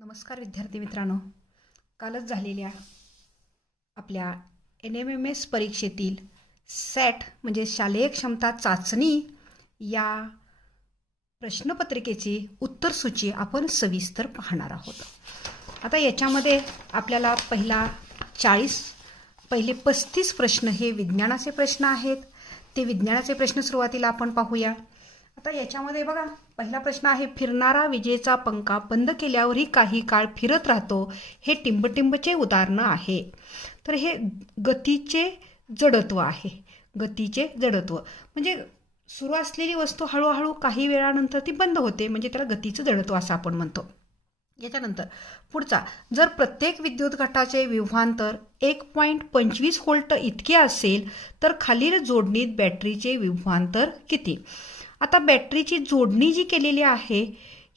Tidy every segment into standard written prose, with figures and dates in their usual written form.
नमस्कार विद्यार्थी मित्रांनो, कालच झालेल्या आपल्या NMMS परीक्षेतील सॅट म्हणजे शालेय क्षमता चाचणी या प्रश्नपत्रिकेची उत्तरसूची आपण सविस्तर पाहणार आहोत। आता याच्यामध्ये आपल्याला पहिले 35 प्रश्न हे विज्ञानाचे प्रश्न आहेत। ते विज्ञानाचे प्रश्न सुरुवातीला आपण पाहूया। आता याच्यामध्ये बघा, पहिला प्रश्न आहे, फिरणारा विजेचा पंखा बंद केल्यावरही काही काळ फिरत राहतो, हे टिंबटिंबचे उदाहरण आहे। तर हे गतीचे जडत्व आहे। गतीचे जडत्व म्हणजे सुरू असलेली वस्तू हळूहळू काही वेळानंतर ती बंद होते, म्हणजे त्याला गतीचं जडत्व असं आपण म्हणतो। याच्यानंतर पुढचा, जर प्रत्येक विद्युत घटाचे विभवांतर 1.25 व्होल्ट इतके असेल तर खालील जोडणीत बॅटरीचे विभवांतर किती? आता बॅटरीची जोडणी जी केलेली आहे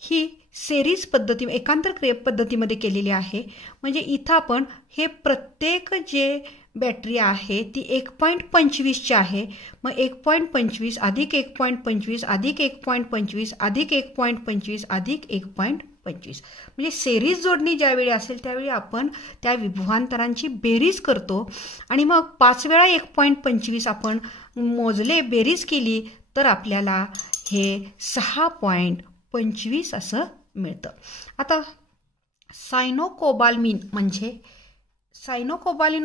ही सेरीज पद्धती एकांतर पद्धतीमध्ये केलेली आहे। म्हणजे इथं आपण हे प्रत्येक जे बॅटरी आहे ती 1.25 ची आहे। मग 1.25 अधिक 1.25 अधिक 1.25 अधिक 1.25 अधिक 1.25 म्हणजे सेरीज जोडणी ज्यावेळी असेल त्यावेळी आपण त्या विभवांतरांची बेरीज करतो आणि मग 5 वेळा 1.25 आपण मोजले, बेरीज केली तर आपल्याला हे 6.25 असं मिळतं। आता सायनोकोबालमिन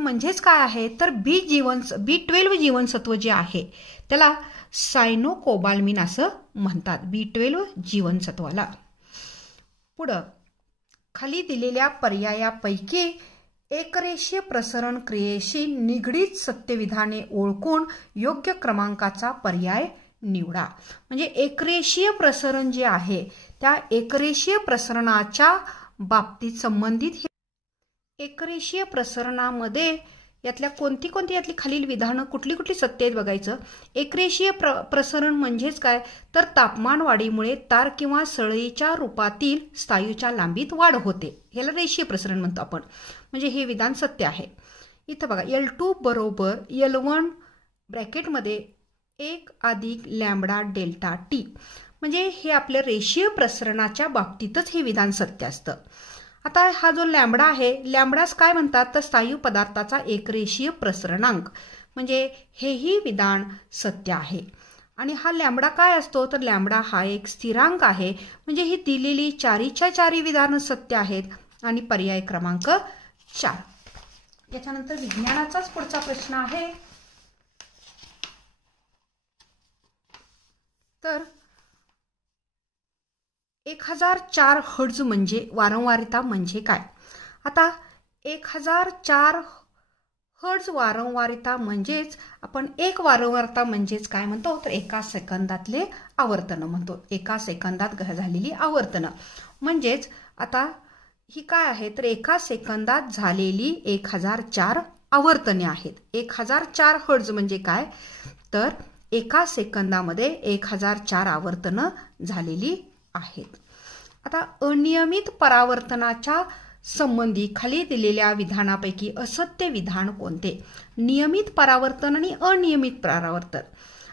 म्हणजेच काय आहे तर B12 जीवनसत्व जे आहे त्याला सायनोकोबालमिन असं म्हणतात, B12 जीवनसत्वाला। पुढं खाली दिलेल्या पर्यायापैकी एकरेषीय प्रसरण क्रियेशी निगडीत सत्यविधाने ओळखून योग्य क्रमांकाचा पर्याय निवडा। म्हणजे एकरेषीय प्रसरण जे आहे त्या एकरेषीय प्रसरणाच्या बाबतीत संबंधित एकरेषीय प्रसरणामध्ये यातल्या कोणती यातली खालील विधानं कुठली सत्य आहेत बघायचं। एकरेषीय प्रसरण म्हणजेच काय तर तापमान वाढीमुळे तार किंवा सळईच्या रूपातील स्थायूच्या लांबीत वाढ होते, याला रेषीय प्रसरण म्हणतो आपण। म्हणजे हे विधान सत्य आहे। इथं बघा, L2 बरोबर L1 ब्रॅकेटमध्ये 1 अधिक लॅम्बडा डेल्टा टी म्हणजे हे आपल्या रेषीय प्रसरणाच्या बाबतीतच हे विधान सत्य असतं। आता हा जो लॅम्बडा आहे, लॅम्बडास काय म्हणतात तर स्थायू पदार्थाचा एकरेषीय प्रसरणांक, म्हणजे हेही विधान सत्य आहे। आणि हा लॅम्बडा काय असतो तर लॅम्बडा हा एक स्थिरांक आहे, म्हणजे ही दिलेली चारीच्या चारी विधानं सत्य आहेत आणि पर्याय क्रमांक 4। याच्यानंतर विज्ञानाचाच पुढचा प्रश्न आहे, तर 1004 हर्ट्झ म्हणजे वारंवारिता म्हणजे काय? आता 1004 हर्ट्झ वारंवारिता म्हणजेच आपण एक वारंवारता म्हणजेच काय म्हणतो तर एका सेकंदातले आवर्तन म्हणतो। एका सेकंदात झालेली आवर्तन म्हणजेच आता ही काय आहे तर एका सेकंदात झालेली 1004 आवर्तने आहेत। 1004 हर्ट्झ म्हणजे काय तर एका सेकंदामध्ये 1004 आवर्तनं झालेली आहेत। आता अनियमित परावर्तनाच्या संबंधी खाली दिलेल्या विधानापैकी असत्य विधान कोणते? नियमित परावर्तन आणि अनियमित परावर्तन।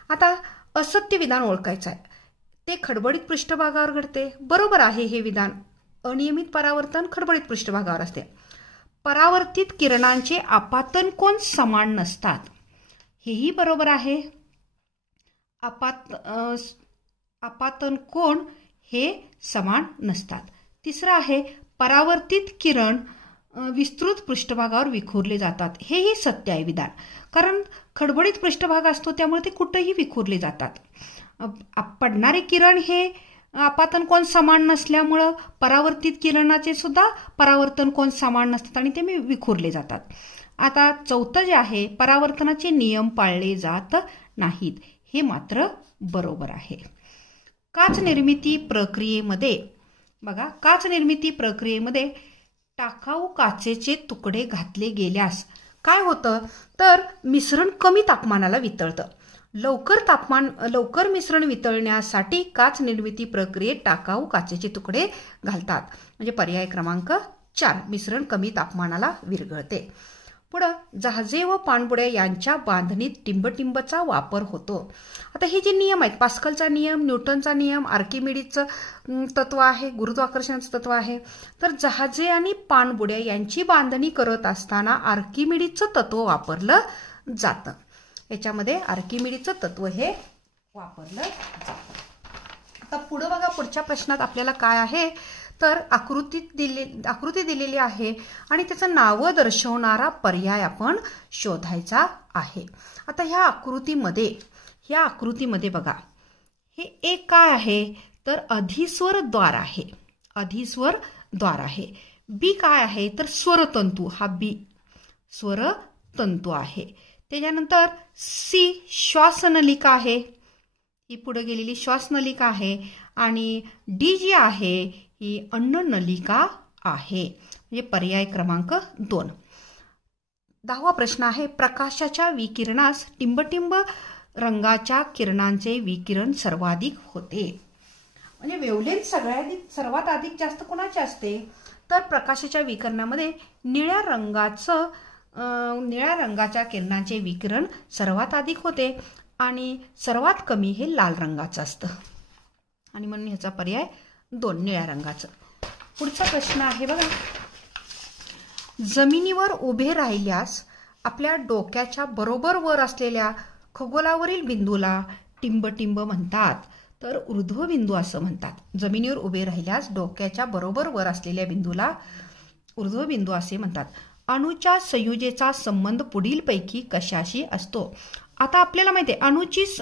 आता असत्य विधान ओळखायचं आहे, ते खडबडीत पृष्ठभागावर घडते, बरोबर आहे हे विधान। अनियमित परावर्तन खडबडीत पृष्ठभागावर असते। परावर्तित किरणांचे आपातन कोन समान नसतात, हेही बरोबर आहे। आपातन कोन हे समान नसतात। तिसरं आहे, परावर्तित किरण विस्तृत पृष्ठभागावर विखुरले जातात, हेही सत्य आहे विधान, कारण खडबडीत पृष्ठभाग असतो त्यामुळे ते कुठेही विखुरले जातात। पडणारे किरण हे आपातन कोन समान नसल्यामुळं परावर्तित किरणाचे सुद्धा परावर्तन कोन समान नसतात आणि ते विखुरले जातात। आता चौथं जे आहे, परावर्तनाचे नियम पाळले जात नाहीत, हे मात्र बरोबर आहे। काच निर्मिती प्रक्रियेमध्ये बघा, काच निर्मिती प्रक्रियेमध्ये टाकाऊ काचेचे तुकडे घातले गेल्यास काय होतं तर मिश्रण कमी तापमानाला वितळतं। लवकर मिश्रण वितळण्यासाठी काच निर्मिती प्रक्रियेत टाकाऊ काचेचे तुकडे घालतात, म्हणजे पर्याय क्रमांक 4 मिश्रण कमी तापमानाला विरघळते। पुढं जहाजे व पाणबुड्या यांच्या बांधणीत टिंबटिंबचा वापर होतो. आता हे जे नियम आहेत, पास्कलचा नियम, न्यूटनचा नियम, आर्किमिडीजचं तत्व आहे, गुरुत्वाकर्षणाचं तत्व आहे. तर जहाजे आणि पाणबुड्या यांची बांधणी करत असताना आर्किमिडीजचं तत्व वापरलं जातं. याच्यामध्ये आर्किमिडीजचं तत्व हे वापरलं जातं. आता पुढं बघा, पुढच्या प्रश्नात आपल्याला काय आहे तर आकृती दिलेली आहे आणि त्याचं नाव दर्शवणारा पर्याय आपण शोधायचा आहे. आता ह्या आकृतीमध्ये बघा, हे एक काय आहे तर अधिस्वर द्वार आहे. अधिस्वर द्वार आहे. बी काय आहे तर स्वरतंतू, हा बी स्वरतंतू आहे. त्याच्यानंतर सी श्वासनलिका आहे, ही पुढे गेलेली श्वासनलिका आहे. आणि डी जी आहे ही अन्ननलिका आहे. म्हणजे पर्याय क्रमांक 2. 10वा प्रश्न आहे, प्रकाशाच्या विकिरणास टिंबटिंब रंगाच्या किरणांचे विकिरण सर्वाधिक होते. म्हणजे वेवलेंथ सर्वात अधिक जास्त कोणाचे असते तर प्रकाशाच्या विकिरणामध्ये निळ्या रंगाच्या किरणांचे विकिरण सर्वात अधिक होते आणि सर्वात कमी हे लाल रंगाचं असतं. आणि म्हणून ह्याचा पर्याय 2 निळ्या रंगाचं. पुढचा प्रश्न आहे बघा, जमिनीवर उभे राहिल्यास आपल्या डोक्याच्या बरोबर वर असलेल्या खगोलावरील बिंदूला टिंबटिंब म्हणतात तर ऊर्ध्वबिंदू असं म्हणतात. जमिनीवर उभे राहिल्यास डोक्याच्या बरोबर वर असलेल्या बिंदूला ऊर्ध्वबिंदू असे म्हणतात. अणूच्या संयुजेचा संबंध पुढीलपैकी कशाशी असतो. आता आपल्याला माहिती आहे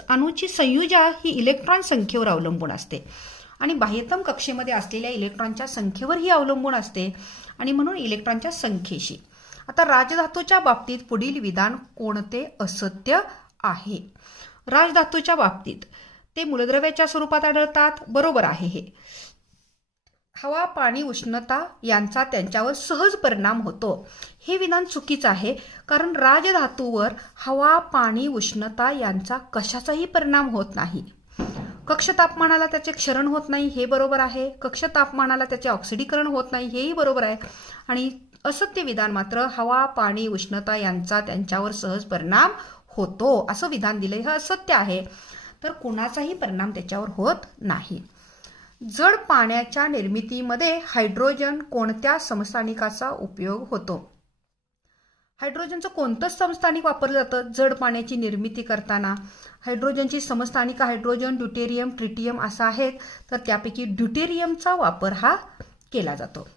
अणूची संयुजा ही इलेक्ट्रॉन संख्येवर अवलंबून असते आणि बाह्यतम कक्षेमध्ये असलेल्या इलेक्ट्रॉनच्या संख्येवर ही अवलंबून असते आणि म्हणून इलेक्ट्रॉनच्या संख्येशी. आता राजधातूच्या बाबतीत पुढील विधान कोणते असत्य आहे. राजधातूच्या बाबतीत ते मूलद्रव्याच्या स्वरूपात आढळतात, बरोबर आहे हे. हवा, पाणी, उष्णता यांचा त्यांच्यावर सहज परिणाम होतो, हे विधान चुकीचं आहे. कारण राजधातूवर हवा, पाणी, उष्णता यांचा कशाचाही परिणाम होत नाही. कक्ष तापमानाला त्याचे क्षरण होत नाही, हे बरोबर आहे. कक्ष तापमानाला त्याचे ऑक्सिडीकरण होत नाही, हेही बरोबर आहे. आणि असत्य विधान मात्र हवा, पाणी, उष्णता यांचा त्यांच्यावर सहज परिणाम होतो असं विधान दिले, हे असत्य आहे. तर कोणाचाही परिणाम त्याच्यावर होत नाही. जड पाण्याच्या निर्मितीमध्ये हायड्रोजन कोणत्या समस्थानिकाचा उपयोग होतो. हायड्रोजनचं कोणतं समस्थानिक वापरलं जातं जड पाण्याची निर्मिती करताना. हायड्रोजनची समस्थानिका हायड्रोजन, ड्यूटेरियम, ट्रिटियम असं आहेत. तर त्यापैकी ड्यूटेरियमचा वापर हा केला जातो.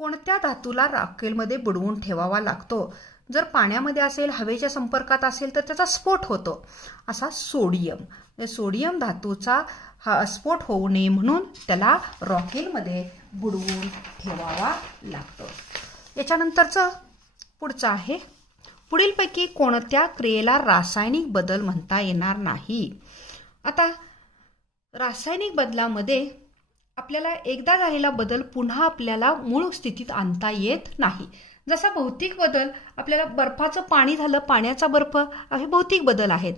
कोणत्या धातूला राखेलमध्ये बुडवून ठेवावा लागतो. जर पाण्यामध्ये असेल, हवेच्या संपर्कात असेल तर त्याचा स्फोट होतो. असा सोडियम, सोडियम धातूचा हा स्फोट होऊ नये म्हणून त्याला रॉकेलमध्ये बुडवून ठेवावा लागतो. याच्यानंतरचं पुढचं आहे, पुढीलपैकी कोणत्या क्रियेला रासायनिक बदल म्हणता येणार नाही. आता रासायनिक बदलामध्ये आपल्याला एकदा झालेला बदल पुन्हा आपल्याला मूळ स्थितीत आणता येत नाही. जसा भौतिक बदल आपल्याला बर्फाचं पाणी झालं, पाण्याचा बर्फ, हे भौतिक बदल आहेत,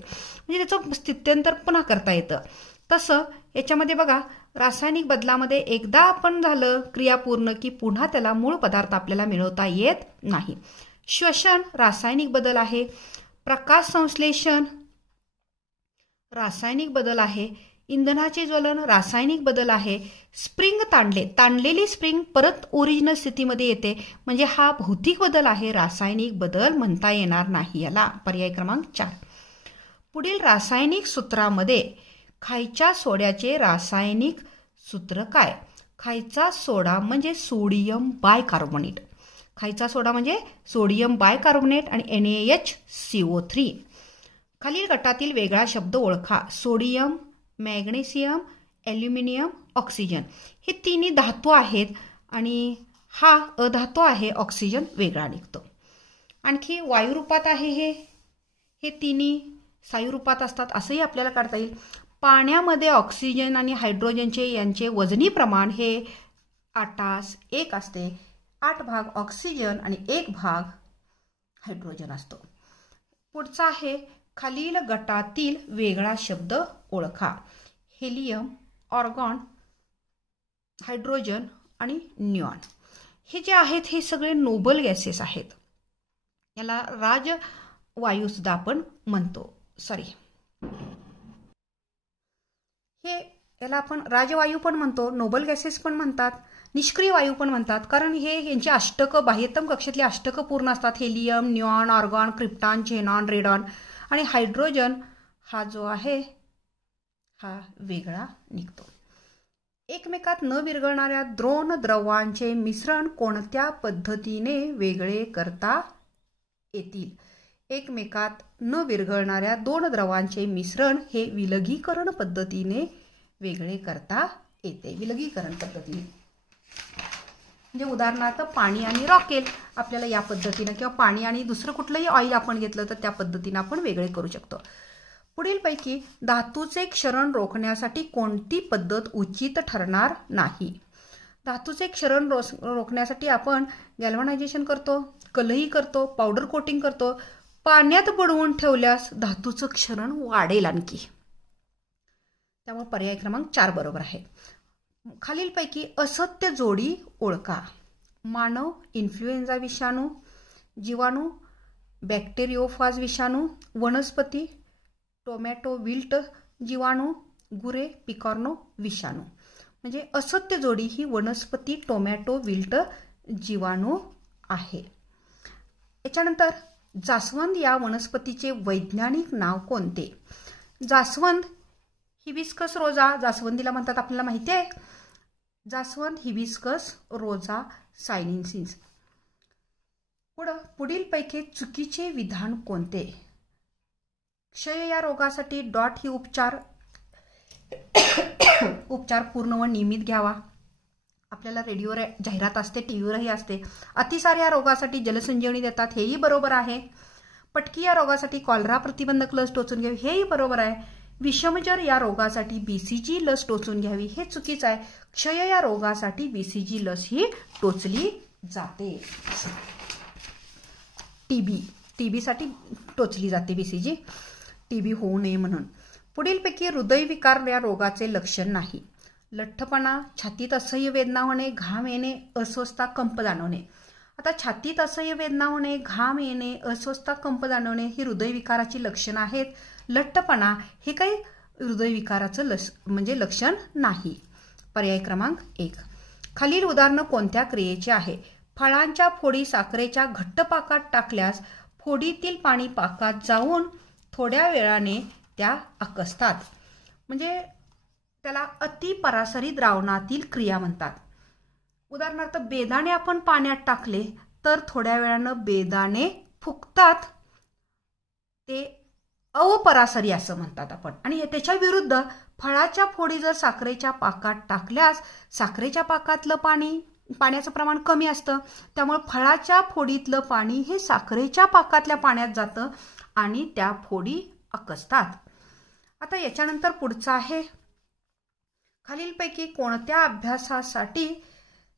म्हणजे त्याचं स्थित्यंतर पुन्हा करता येतं. तसं याच्यामध्ये बघा, रासायनिक बदलामध्ये एकदा आपण झालं क्रिया पूर्ण की पुन्हा त्याला मूळ पदार्थ आपल्याला मिळवता येत नाही. श्वसन रासायनिक बदल आहे. प्रकाश संश्लेषण रासायनिक बदल आहे. इंधनाचे ज्वलन रासायनिक बदल आहे. स्प्रिंग ताणलेली स्प्रिंग परत ओरिजिनल स्थितीमध्ये येते, म्हणजे हा भौतिक बदल आहे, रासायनिक बदल म्हणता येणार नाही याला. पर्याय क्रमांक 4. पुढील रासायनिक सूत्रामध्ये खायच्या सोड्याचे रासायनिक सूत्र काय. खायचा सोडा म्हणजे सोडियम बायकार्बोनेट. खायचा सोडा म्हणजे सोडियम बायकार्बोनेट आणि NaHCO3. खालील गटातील वेगळा शब्द ओळखा. सोडियम, मॅग्नेशियम, ॲल्युमिनियम, ऑक्सिजन हे तिन्ही धातू आहेत आणि हा अधातू आहे, ऑक्सिजन वेगळा निघतो. आणखी वायुरूपात आहे हे तिन्ही सायुरूपात असतात असंही आपल्याला काढता येईल. पाण्यामध्ये ऑक्सिजन आणि हायड्रोजनचे यांचे वजनी प्रमाण हे 8:1 असते. 8 भाग ऑक्सिजन आणि 1 भाग हायड्रोजन असतो. पुढचा आहे खालील गटातील वेगळा शब्द ओळखा. हेलियम, ऑर्गॉन, हायड्रोजन आणि न्यूऑन हे जे आहेत हे सगळे नोबल गॅसेस आहेत. याला राजवायू सुद्धा आपण म्हणतो. याला आपण राजवायू पण म्हणतो, नोबल गॅसेस पण म्हणतात, निष्क्रिय वायू पण म्हणतात, कारण यांची अष्टकं बाह्यतम कक्षेतली अष्टकं पूर्ण असतात. Helium, neon, argon, krypton, xenon, radon आणि हायड्रोजन हा जो आहे हा वेगळा निघतो. एकमेकात न विरघळणाऱ्या दोन द्रवांचे मिश्रण कोणत्या पद्धतीने वेगळे करता येतील? एकमेकात न विरघळणाऱ्या दोन द्रवांचे मिश्रण हे विलगीकरण पद्धतीने वेगळे करता येते. विलगीकरण पद्धतीने म्हणजे उदाहरणार्थ पाणी आणि रॉकेल आपल्याला या पद्धतीने, किंवा पाणी आणि दुसरं कुठलंही ऑइल आपण घेतलं तर त्या पद्धतीने आपण वेगळे करू शकतो. पुढीलपैकी धातूचे क्षरण रोखण्यासाठी कोणती पद्धत उचित ठरणार नाही? धातूचे क्षरण रोखण्यासाठी आपण गॅल्व्हनायझेशन करतो, कलही करतो, पावडर कोटिंग करतो. पाण्यात बुडवून ठेवल्यास धातूचं क्षरण वाढेल आणखी. त्यामुळे पर्याय क्रमांक 4 बरोबर आहे. खालीलपैकी असत्य जोडी ओळखा. मानव इन्फ्लुएन्झा विषाणू, जीवाणू बॅक्टेरियोफाज विषाणू, वनस्पती टोमॅटो विल्ट जीवाणू, गुरे पिकॉर्नो विषाणू. म्हणजे असत्य जोडी ही वनस्पती टोमॅटो विल्ट जीवाणू आहे. याच्यानंतर जास्वंद या वनस्पतीचे वैज्ञानिक नाव कोणते? जास्वंद हिबिस्कस रोजा, जास्वंदीला म्हणतात आपल्याला माहिती आहे. जास्वंद हिबिस्कस रोजा सायनेन्सिस. पुढीलपैकी चुकीचे विधान कोणते? क्षय या रोगासाठी डॉट ही उपचार पूर्ण व नियमित घ्यावा. आपल्याला रेडिओवर जाहिरात असते, टीव्हीवरही असते. अतिसार या रोगासाठी जलसंजीवनी देतात, हेही बरोबर आहे. पटकी या रोगासाठी कॉलरा प्रतिबंधक लस टोचून घ्यावी, हेही बरोबर आहे. विषमजर या रोगासाठी बीसीजी लस टोचून घ्यावी, हे चुकीचं आहे. क्षय या रोगासाठी बीसीजी लस ही टोचली जाते. टीबीसाठी टोचली जाते बीसीजी, टीबी होऊ नये म्हणून. पुढीलपैकी हृदयविकार या रोगाचे लक्षण नाही. लठ्ठपणा, छातीत असह्य वेदना होणे, घाम येणे, अस्वस्थता, कंप जाणवणे. आता छातीत असह्य वेदना होणे, घाम येणे, अस्वस्थता, कंप जाणवणे ही हृदयविकाराची लक्षणं आहेत. लठ्ठपणा हे काही हृदयविकाराचं लक्षण नाही. पर्याय क्रमांक 1. खालील उदाहरणं कोणत्या क्रियेचे आहे? फळांच्या फोडी साखरेच्या घट्ट पाकात टाकल्यास फोडीतील पाणी पाकात जाऊन थोड्या वेळाने त्या आकसतात. म्हणजे त्याला अतिपरासरी द्रावणातील क्रिया म्हणतात. उदाहरणार्थ बेदाणे आपण पाण्यात टाकले तर थोड्या वेळानं बेदाणे फुगतात, ते अपरासरी असं म्हणतात आपण. आणि त्याच्या विरुद्ध फळाच्या फोडी जर साखरेच्या पाकात टाकल्यास साखरेच्या पाकातलं पाण्याचं प्रमाण कमी असतं, त्यामुळे फळाच्या फोडीतलं पाणी हे साखरेच्या पाकातल्या पाण्यात जातं आणि त्या फोडी आकसतात. आता याच्यानंतर पुढचं आहे, खालीलपैकी कोणत्या अभ्यासासाठी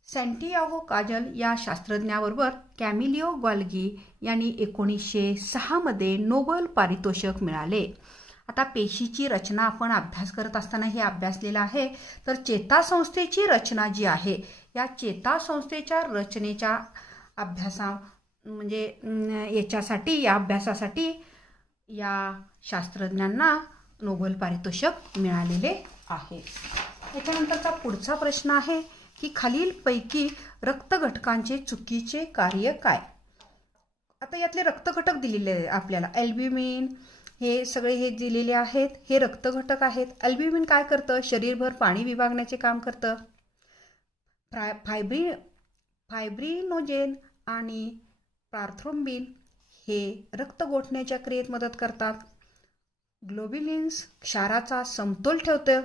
सॅन्टियागो काजल या शास्त्रज्ञाबरोबर कॅमिलिओ गॉल्गी यांनी 1906 मध्ये नोबेल पारितोषिक मिळाले? आता पेशीची रचना आपण अभ्यास करत असताना हे अभ्यासलेलं आहे. तर चेतासंस्थेची रचना जी आहे, या चेतासंस्थेच्या रचनेच्या या अभ्यासासाठी या शास्त्रज्ञांना नोबेल पारितोषिक मिळालेले आहे. त्याच्यानंतरचा पुढचा प्रश्न आहे की खालीलपैकी रक्तघटकांचे चुकीचे कार्य काय? आता यातले रक्तघटक दिलेले आहे आपल्याला. अल्ब्युमिन हे सगळे हे दिलेले आहेत, हे रक्तघटक आहेत. अल्ब्युमिन काय करतं? शरीरभर पाणी विभागण्याचे काम करतं. फायब्रिनोजेन आणि पार्थ्रोम्बिन हे रक्त गोठण्याच्या क्रियेत मदत करतात. ग्लोब्युलिन्स क्षाराचा समतोल ठेवतं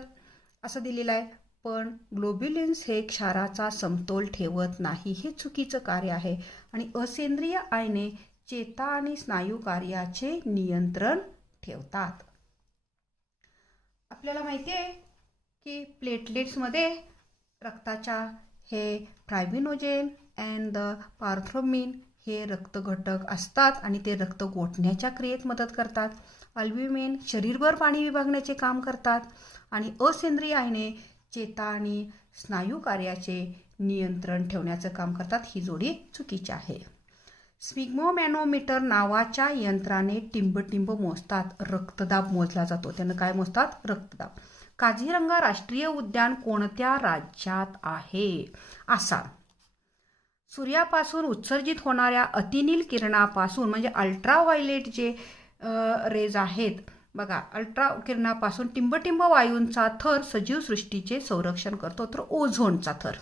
असं दिलेलं आहे, पण ग्लोब्युलिन्स हे क्षाराचा समतोल ठेवत नाही, हे चुकीचं कार्य आहे. आणि असेंद्रिय आयने चेता आणि स्नायू कार्याचे नियंत्रण ठेवतात. आपल्याला माहिती आहे की प्लेटलेट्समध्ये रक्ताच्या हे फायब्रिनोजेन अँड पार्थ्रोम्बिन हे रक्तघटक असतात आणि ते रक्त गोठण्याच्या क्रियेत मदत करतात. अल्ब्युमिन शरीरभर पाणी विभागण्याचे काम करतात आणि असेंद्रिय आयने चेता आणि स्नायू कार्याचे नियंत्रण ठेवण्याचं काम करतात. ही जोडी चुकीची आहे. स्फिग्मोमॅनोमीटर नावाच्या यंत्राने टिंबटिंब मोजतात, रक्तदाब मोजला जातो. त्यानं काय मोजतात? रक्तदाब. काझीरंगा राष्ट्रीय उद्यान कोणत्या राज्यात आहे? आसाम. सूर्यापासून उत्सर्जित होणाऱ्या अतिनील किरणापासून म्हणजे अल्ट्राव्हायलेट जे रेज आहेत बघा, अल्ट्रा किरणापासून टिंबटिंब वायूंचा थर सजीव सृष्टीचे संरक्षण करतो. तर ओझोनचा थर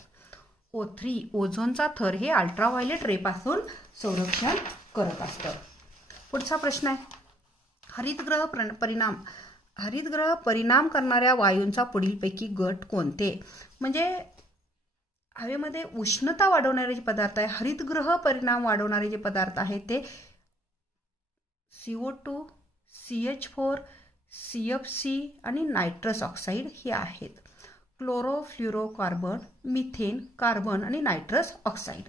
O3 ओझोनचा थर हे अल्ट्राव्हायलेट रेपासून संरक्षण करत असतं. पुढचा प्रश्न आहे, हरितग्रह परिणाम करणाऱ्या वायूंचा पुढीलपैकी गट कोणते? म्हणजे हवेमध्ये उष्णता वाढवणारे जे पदार्थ आहे, हरितग्रह परिणाम वाढवणारे जे पदार्थ आहेत ते CO2, CH4, CFC आणि नायट्रस ऑक्साईड हे आहेत. क्लोरोफ्लोरोकार्बन, मिथेन, कार्बन आणि नायट्रस ऑक्साईड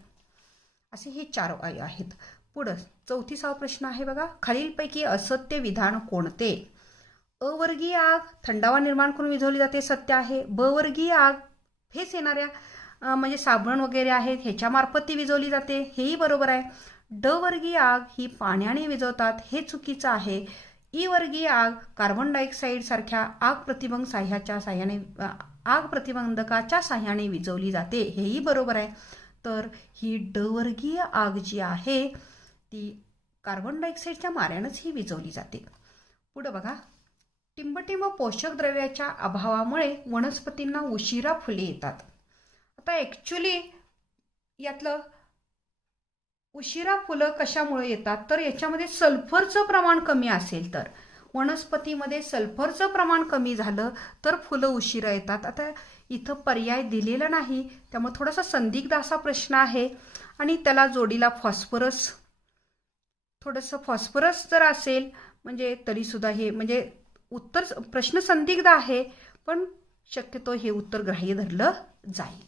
असे हे 4 वायू आहेत. पुढे 34वा प्रश्न आहे बघा, खालीलपैकी असत्य विधान कोणते? अ वर्गीय आग थंडावा निर्माण करून विझवली जाते, सत्य आहे. ब वर्गीय आग फेस येणाऱ्या म्हणजे साबण वगैरे आहेत ह्याच्यामार्फत ती विझवली जाते, हेही बरोबर आहे. ड वर्गीय आग ही पाण्याने विझवतात, हे चुकीचं आहे. ई वर्गीय आग कार्बन डायऑक्साईड सारख्या आग प्रतिबंधकाच्या साह्याने विझवली जाते, हेही बरोबर आहे. तर ही ड वर्गीय आग जी आहे ती कार्बन डायऑक्साईडच्या माऱ्यानंच ही विझवली जाते. पुढे बघा, टिंबटिंब पोषक द्रव्याच्या अभावामुळे वनस्पतींना उशिरा फुले येतात. आता ॲक्च्युली यातलं उशिरा फुलं कशामुळे येतात? तर याच्यामध्ये सल्फरचं प्रमाण कमी असेल तर, वनस्पतीमध्ये सल्फरचं प्रमाण कमी झालं तर फुलं उशिरा येतात. आता इथं पर्याय दिलेला नाही, त्यामुळे थोडासा संदिग्ध असा प्रश्न आहे आणि त्याला जोडीला थोडंसं फॉस्फरस जर असेल म्हणजे तरीसुद्धा हे म्हणजे उत्तर प्रश्न संदिग्ध आहे, पण शक्यतो हे उत्तर ग्राह्य धरलं जाईल.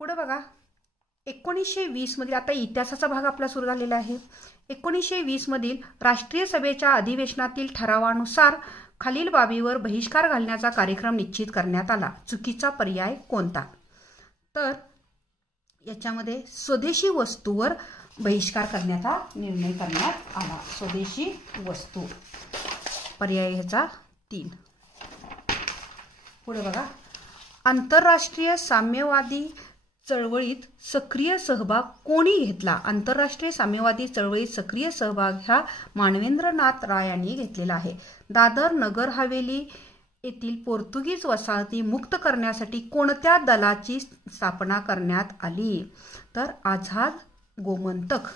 पुढे बघा, 1920 मधील, आता इतिहासाचा भाग आपला सुरू झालेला आहे. 1920 मधील राष्ट्रीय सभेच्या अधिवेशनातील ठरावानुसार खालील बाबीवर बहिष्कार घालण्याचा कार्यक्रम निश्चित करण्यात आला. चुकीचा पर्याय कोणता? तर याच्यामध्ये स्वदेशी वस्तूवर बहिष्कार करण्याचा निर्णय करण्यात आला. स्वदेशी वस्तू पर्याय ह्याचा 3. पुढे बघा, आंतरराष्ट्रीय साम्यवादी चळवळीत सक्रिय सहभाग कोणी घेतला? आंतरराष्ट्रीय साम्यवादी चळवळीत सक्रिय सहभाग ह्या मानवेंद्रनाथ राय यांनी घेतलेला आहे. दादर नगर हवेली येथील पोर्तुगीज वसाहती मुक्त करण्यासाठी कोणत्या दलाची स्थापना करण्यात आली? तर आझाद गोमंतक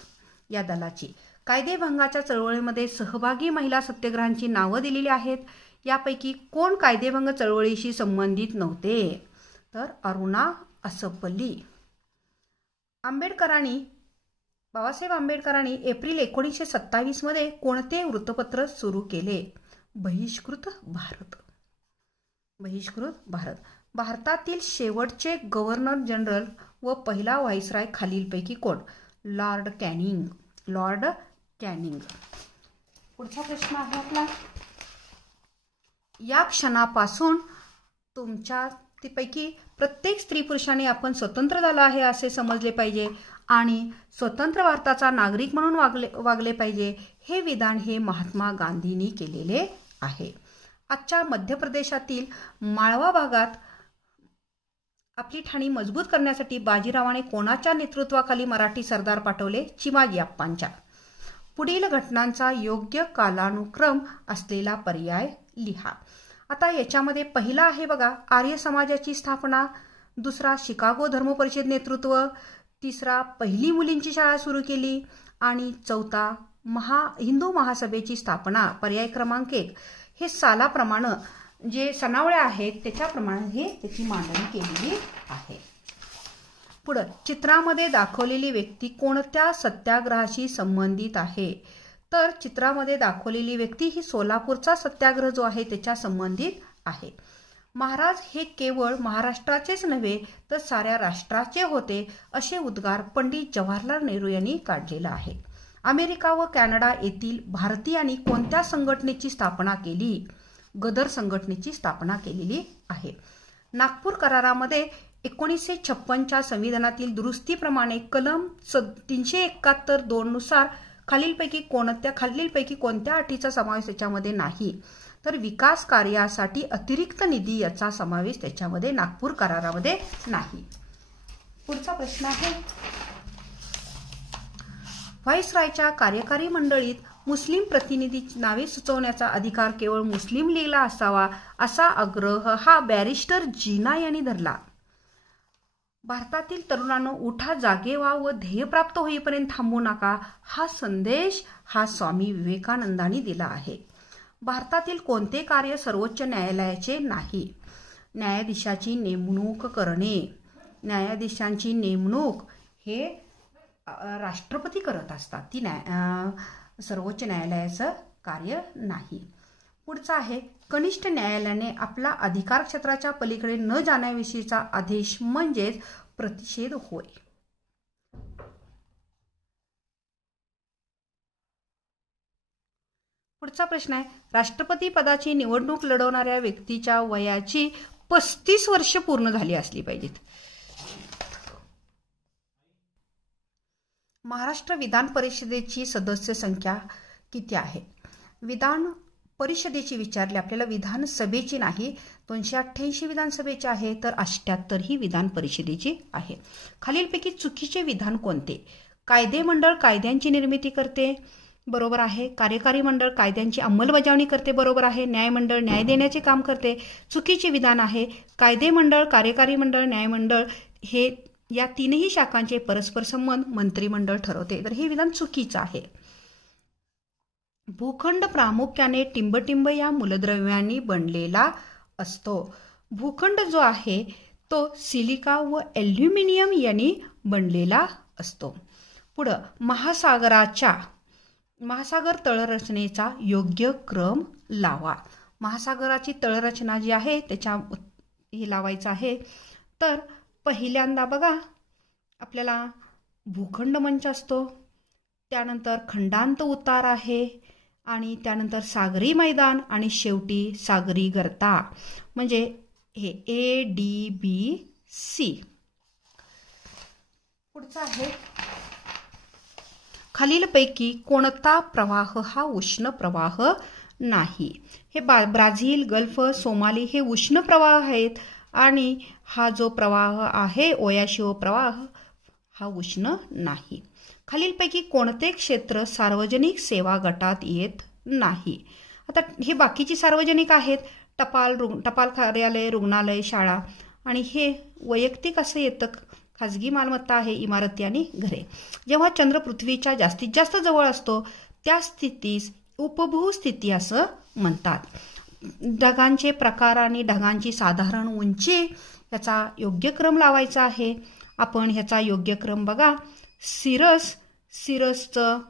या दलाची. कायदेभंगाच्या चळवळीमध्ये सहभागी महिला सत्याग्रहांची नावं दिलेली आहेत. यापैकी कोण कायदेभंग चळवळीशी संबंधित नव्हते? तर अरुणा असपल्ली. बाबासाहेब आंबेडकरांनी एप्रिल 1927 मध्ये कोणते वृत्तपत्र सुरू केले? बहिष्कृत भारत. भारतातील शेवटचे गव्हर्नर जनरल व पहिला व्हाईसराय खालीलपैकी कोण? Lord Canning. पुढचा प्रश्न आहे आपला, या क्षणापासून तुमच्या पैकी प्रत्येक स्त्री पुरुषाने आपण स्वतंत्र झालो आहे असे समजले पाहिजे आणि स्वतंत्र भारताचा नागरिक म्हणून वागले पाहिजे, हे विधान हे महात्मा गांधींनी केलेले आहे. आजच्या मध्य प्रदेशातील माळवा भागात आपली ठाणी मजबूत करण्यासाठी बाजीरावाने कोणाच्या नेतृत्वाखाली मराठी सरदार पाठवले? चिमाजी अप्पांच्या. पुढील घटनांचा योग्य कालानुक्रम असलेला पर्याय लिहा. आता याच्यामध्ये पहिला आहे बघा, आर्य समाजाची स्थापना. दुसरा, शिकागो धर्म परिषद नेतृत्व. तिसरा, पहिली मुलींची शाळा सुरू केली. आणि चौथा, हिंदू महासभेची स्थापना. पर्याय क्रमांक 1 हे सालाप्रमाणे जे सनावळ्या आहेत त्याच्याप्रमाणे हे त्याची मांडणी केलेली आहे. पुढे, चित्रामध्ये दाखवलेली व्यक्ती कोणत्या सत्याग्रहाशी संबंधित आहे? तर चित्रामध्ये दाखवलेली व्यक्ती ही सोलापूरचा सत्याग्रह जो आहे त्याच्या संबंधित आहे. महाराज हे केवळ महाराष्ट्राचेच नव्हे तर साऱ्या राष्ट्राचे होते असे उद्गार पंडित जवाहरलाल नेहरू यांनी काढलेला आहे. अमेरिका व कॅनडा येथील भारतीयांनी कोणत्या संघटनेची स्थापना केली? गदर संघटनेची स्थापना केलेली आहे. नागपूर करारामध्ये 1956च्या संविधानातील दुरुस्तीप्रमाणे कलम 371(2) नुसार खालीलपैकी कोणत्या अटीचा समावेश त्याच्यामध्ये नाही, तर विकास कार्यासाठी अतिरिक्त निधी याचा समावेश त्याच्यामध्ये नागपूर करारामध्ये नाही. पुढचा प्रश्न आहे, व्हाईसरॉयच्या कार्यकारी मंडळीत मुस्लिम प्रतिनिधीची नावे सुचवण्याचा अधिकार केवळ मुस्लिम लीगला असावा असा आग्रह हा बॅरिस्टर जिना यांनी धरला. भारतातील तरुणांनो, उठा, जागे व्हा व ध्येय प्राप्त होईपर्यंत थांबू नका हा संदेश हा स्वामी विवेकानंदांनी दिला आहे. भारतातील कोणते कार्य सर्वोच्च न्यायालयाचे नाही. न्यायाधीशाची नेमणूक करणे, न्यायाधीशांची नेमणूक हे राष्ट्रपती करत असतात, ती सर्वोच्च न्यायालयाचं कार्य नाही. पुढचा आहे, कनिष्ठ न्यायालयाने आपला अधिकार क्षेत्राच्या पलीकडे न जाण्याविषयीचा आदेश म्हणजेच प्रतिषेध होय. पुढचा प्रश्न आहे, राष्ट्रपती पदाची निवडणूक लढवणाऱ्या व्यक्तीच्या वयाची 35 वर्ष पूर्ण झाली असली पाहिजेत. महाराष्ट्र विधान परिषदेची सदस्य संख्या किती आहे? विधान परिषदेची विचारली आपल्याला, विधानसभेची नाही. 288 विधानसभेची आहे, तर 78 ही विधान परिषदेची आहे. खालीलपैकी चुकीचे विधान कोणते? कायदे मंडळ कायद्यांची निर्मिती करते, बरोबर आहे. कार्यकारी मंडळ कायद्यांची अंमलबजावणी करते, बरोबर आहे. न्यायमंडळ न्याय देण्याचे काम करते. चुकीचे विधान आहे कायदे मंडळ, कार्यकारी मंडळ, न्यायमंडळ हे या तीनही शाखांचे परस्पर संबंध मंत्रिमंडळ ठरवते, तर हे विधान चुकीचं आहे. भूखंड प्रामुख्याने टिंबटिंब या मूलद्रव्यांनी बनलेला असतो. भूखंड जो आहे तो सिलिका व ॲल्युमिनियम यांनी बनलेला असतो. पुढं, महासागर तळरचनेचा योग्य क्रम लावा. महासागराची तळरचना जी आहे त्याच्या हे लावायचं आहे. तर पहिल्यांदा बघा आपल्याला भूखंड मंच असतो, त्यानंतर खंडांत उतार आहे, आणि त्यानंतर सागरी मैदान, आणि शेवटी सागरी गर्ता, म्हणजे हे ADBC. पुढचा आहे, खालीलपैकी कोणता प्रवाह हा उष्ण प्रवाह नाही? हे ब्राझील, गल्फ, सोमाली हे उष्ण प्रवाह आहेत, आणि हा जो प्रवाह आहे ओयाशिओ प्रवाह हा उष्ण नाही. खालीलपैकी कोणते क्षेत्र सार्वजनिक सेवा गटात येत नाही? आता हे बाकीची सार्वजनिक आहेत, टपाल कार्यालय, रुग्णालय, शाळा, आणि हे वैयक्तिक असं येतं, खाजगी मालमत्ता आहे, इमारती आणि घरे. जेव्हा चंद्र पृथ्वीच्या जास्तीत जास्त जवळ असतो त्या स्थितीस उपभू स्थिती असं म्हणतात. ढगांचे प्रकार आणि ढगांची साधारण उंची याचा योग्य क्रम लावायचा आहे. आपण ह्याचा योग्य क्रम बघा, सिरसचं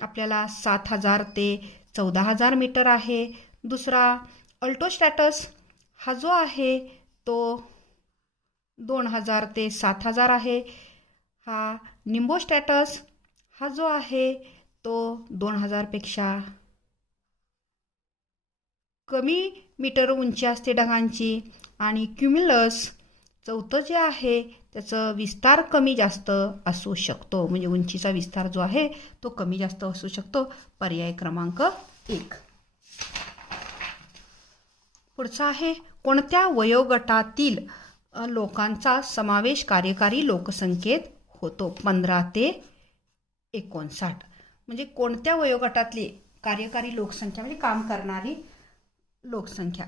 आपल्याला 7000 ते 14000 मीटर आहे. दुसरा अल्टोस्टॅटस हा जो आहे तो 2000 ते 7000 आहे. हा निम्बोस्टॅटस हा जो आहे तो 2000 पेक्षा कमी मीटर उंची असते ढगांची. आणि क्युम्युलस चौथं जे आहे त्याचं विस्तार कमी जास्त असू शकतो, म्हणजे उंचीचा विस्तार जो आहे तो कमी जास्त असू शकतो. पर्याय क्रमांक 1. पुढचा आहे, कोणत्या वयोगटातील लोकांचा समावेश कार्यकारी लोकसंख्येत होतो? 15 ते 59. म्हणजे कोणत्या वयोगटातली कार्यकारी लोकसंख्या म्हणजे काम करणारी लोकसंख्या.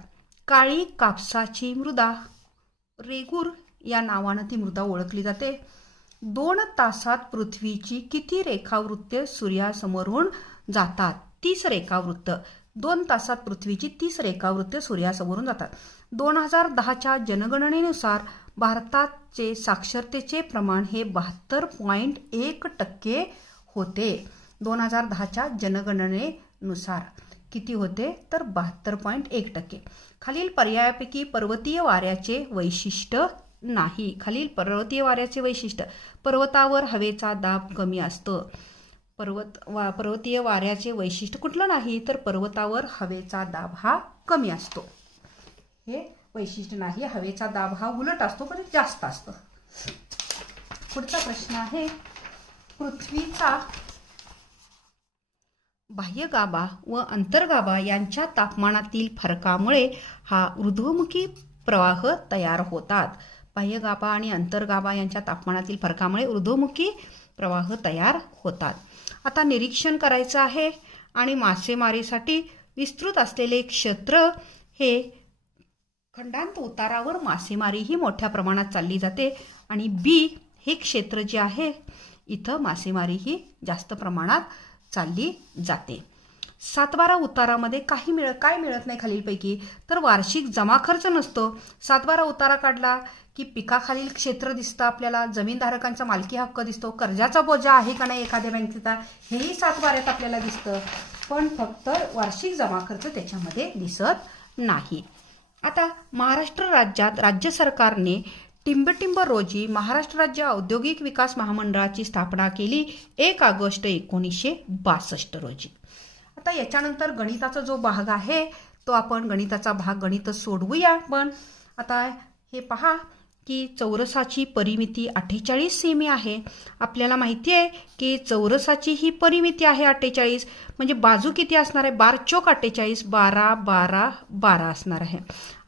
काळी कापसाची मृदा, रेगूर या नावानं ती मृदा ओळखली जाते. 2 तासात पृथ्वीची किती रेखावृत्ते सूर्यासमोरून जातात? 30 रेखावृत्त. 2 तासात पृथ्वीची 30 रेखावृत्ते सूर्यासमोरून जातात. 2010च्या जनगणनेनुसार भारताचे साक्षरतेचे प्रमाण हे 72.1% होते. 2010च्या जनगणनेनुसार किती होते? तर 72.1%. खालील पर्यायापैकी पर्वतीय वाऱ्याचे वैशिष्ट्य नाही. खालील पर्वतीय वाऱ्याचे वैशिष्ट्य, पर्वतावर हवेचा दाब कमी असतो. पर्वतीय वाऱ्याचे वैशिष्ट्य कुठलं नाही? तर पर्वतावर हवेचा दाब हा कमी असतो. हे वैशिष्ट्य नाही. हवेचा दाब हा उलट असतो पण जास्त असतो. पुढचा प्रश्न आहे, पृथ्वीचा बाह्यगाभा व अंतर्गाभा यांच्या तापमानातील फरकामुळे हा ऊर्ध्वमुखी प्रवाह तयार होतात. बाह्यगाभा आणि अंतर्गाभा यांच्या तापमानातील फरकामुळे ऊर्ध्वमुखी प्रवाह तयार होतात. आता निरीक्षण करायचं आहे आणि मासेमारीसाठी विस्तृत असलेले क्षेत्र हे खंडांत उतारावर मासेमारी ही मोठ्या प्रमाणात चालली जाते आणि बी हे क्षेत्र जे आहे इथं मासेमारी ही जास्त प्रमाणात चालली जाते. 7-12 उतारामध्ये काय मिळत नाही खालीलपैकी, तर वार्षिक जमा खर्च नसतो. 7-12 उतारा काढला की पिकाखालील क्षेत्र दिसतं आपल्याला, जमीनधारकांचा मालकी हक्क दिसतो, कर्जाचा बोजा आहे का नाही एखाद्या बँकेचा हेही 7-12 आपल्याला दिसतं, पण फक्त वार्षिक जमा खर्च त्याच्यामध्ये दिसत नाही. आता महाराष्ट्र राज्यात राज्य सरकारने टिंबटिंब रोजी महाराष्ट्र राज्य औद्योगिक विकास महामंडळाची स्थापना केली 1 ऑगस्ट 1962 रोजी. आता याच्यानंतर गणिताचा जो भाग आहे तो आपण गणिताचा भाग गणित सोडवूया. पण आता हे पहा की चौरसाची परिमिती 48 सेमी आहे. आपल्याला माहिती आहे की चौरसाची ही परिमिती आहे 48, म्हणजे बाजू किती असणार आहे, 12 चौक 48, 12 12 12 असणार आहे.